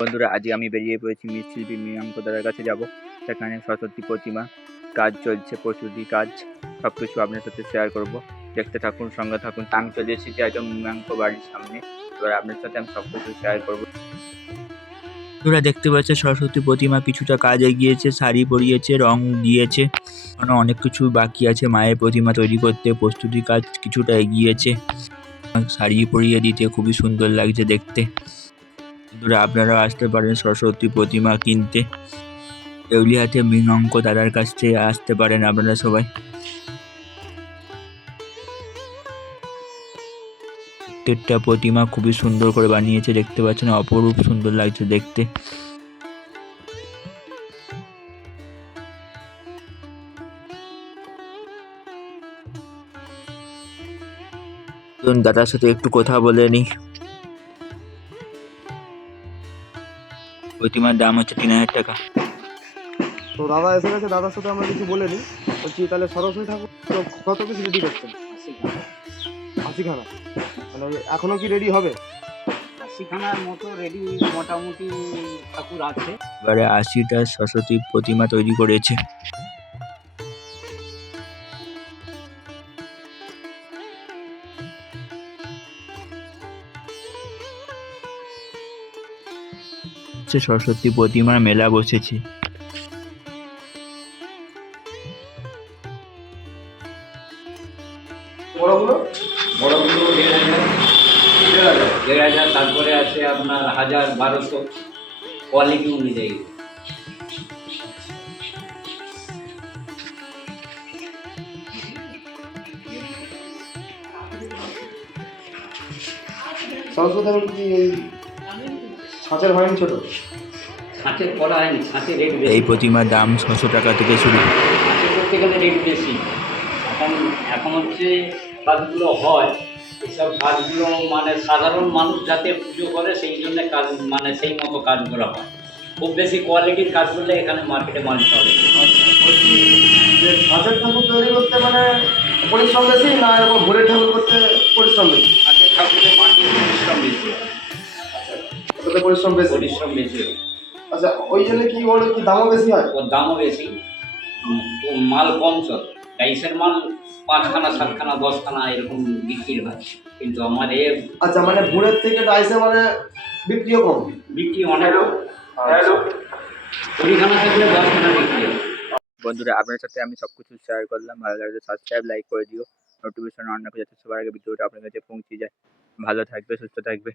বন্ধুরা, আজকে আমি বেরিয়ে পড়েছি মৃৎশিল্পী মৃগাঙ্কদার কাছে যাব। সেখানে সরস্বতী প্রতিমা কাজ চলছে, প্রস্তুতি কাজ, সবকিছু আপনার সাথে শেয়ার করব। দেখতে থাকুন, সঙ্গে থাকুন। আমি চলে এসেছি একদম মৃগাঙ্ক বাড়ির সামনে। এবার আপনার সাথে আমি সবকিছু শেয়ার করবো। বন্ধুরা, দেখতে পাচ্ছে সরস্বতী প্রতিমা কিছুটা কাজ এগিয়েছে, শাড়ি পরিয়েছে, রং দিয়েছে, অনেক কিছু বাকি আছে। মায়ের প্রতিমা তৈরি করতে প্রস্তুতি কাজ কিছুটা এগিয়েছে। শাড়ি পরিয়ে দিতে খুবই সুন্দর লাগছে দেখতে। বন্ধুরা, আপনারাও আসতে পারেন সরস্বতী প্রতিমা কিনতে। দেউলিয়াতে মৃগাঙ্ক দাদার কাছ থেকে আসতে পারেন আপনারা সবাই। প্রত্যেকটা প্রতিমা খুবই সুন্দর করে বানিয়েছে, দেখতে পাচ্ছেন, অপরূপ সুন্দর লাগছে দেখতে। দাদার সাথে একটু কথা বলে নি। প্রতিমার দাম হচ্ছে 3000 টাকা। তো দাদা এসে গেছে, দাদার সাথে আমরা কিছু বলে নিই। বলছি তাহলে সরস্বতী ঠাকুর কত কিছু রেডি করছেন? 80খানা। মানে এখনো কি রেডি হবে? 80খানার মতো রেডি মোটামুটি ঠাকুর আছে। এবারে 80টা সরস্বতী প্রতিমা তৈরি করেছে। সরস্বতী প্রতিমার মেলা বসেছে। বড়গুলো 1500, তারপরে আছে আপনার 1000-1200 কোয়ালিটি অনুযায়ী। সরস্বতী ঠাকুর কি এই ছাঁচের হয়নি ছোট? ছাঁচের করা হয়নি, ছাঁচের রেট বেশি। এই প্রতিমার দাম 600 টাকা থেকে শুরু। ছাঁচের করতে গেলে রেট বেশি। এখন হচ্ছে কাজগুলো হয়, এসব কাজগুলো মানে সাধারণ মানুষ যাতে পুজো করে সেই জন্য কাজ মানে সেই মতো কাজ করা হয়। খুব বেশি কোয়ালিটির কাজ করলে এখানে মার্কেটে মাল চলে। যে ছাঁচের ঠাকুর তৈরি করতে মানে পরিশ্রম বেশি, না এরকম ভোরের ঠাকুর করতে পরিশ্রম বেশি? ছাঁচের ঠাকুরের মাটির পরিশ্রম বেশি। ওটাতে পরিশ্রম বেশি। পরিশ্রম বেশি। আচ্ছা, ওই জন্য কি ওর কি দামও বেশি হয়? ওর দামও বেশি, তো মাল কম চলে। রাইসের মাল 5খানা 7খানা 10খানা এরকম বিক্রি হয়, কিন্তু আমার আচ্ছা, মানে ভোরের থেকে রাইসে মানে বিক্রিও কম? বিক্রি অনেক। 20খানা থাকলে 10খানা বিক্রি হয়। বন্ধুরা, আপনার সাথে আমি সবকিছু শেয়ার করলাম। ভালো লাগলে সাবস্ক্রাইব, লাইক করে দিও। নোটিফিকেশন অন রাখো যাতে সবার আগে ভিডিওটা আপনার কাছে পৌঁছে যায়। ভালো থাকবে, সুস্থ থাকবে।